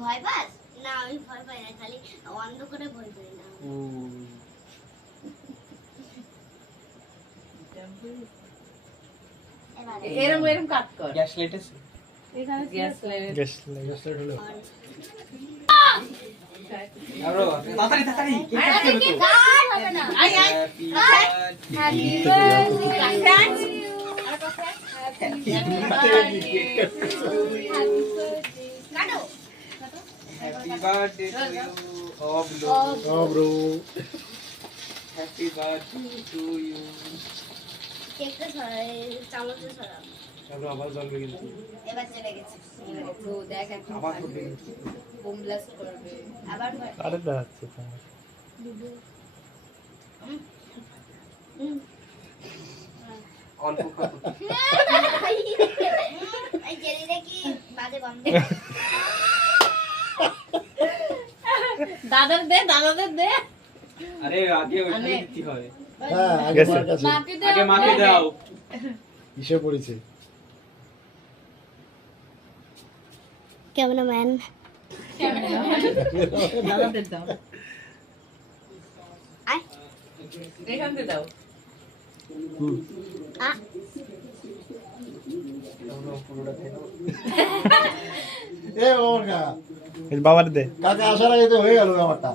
ভয় পাস না? আমি ভয় পাই না, খালি অন্ধ করে ভয় পাই না। এরম এরম কাট কর। গ্যাস লাইট আছে? এখানে গ্যাস লাইট। গ্যাস লাইট হলো। আরো তাড়াতাড়ি তাড়াতাড়ি আরে কাট হবে না। আই আই হ্যাপি বার্থডে কাটো। হ্যাপি বার্থডে টু ইউ ও bro happy birthday to you. কেকটা ছড়াই, চামচটা ছড়াও। তারপর আবার জ্বলবে কিন্তু। এবার চলে গেছে। তো দেখ এখন আবার করবে কিন্তু। বোম ব্লাস্ট করবে। আবার আরে দাঁড়াচ্ছে তোমার। অল্প খাবো। এই জেলিটা কি বাজে গন্ধ? দাদাদের দে। আরে আগে ওইখানে দিতে হয়। হ্যাঁ আগে মার কাছে আগে মাকে দাও। কিসে পড়েছে? ক্যামেরাম্যান দাদাদের দাও। আয় এখান থেকে দাও। আ এ ওর গা বাবার দে। কাকা আসার আগে তো হয়ে গেল ব্যাপারটা।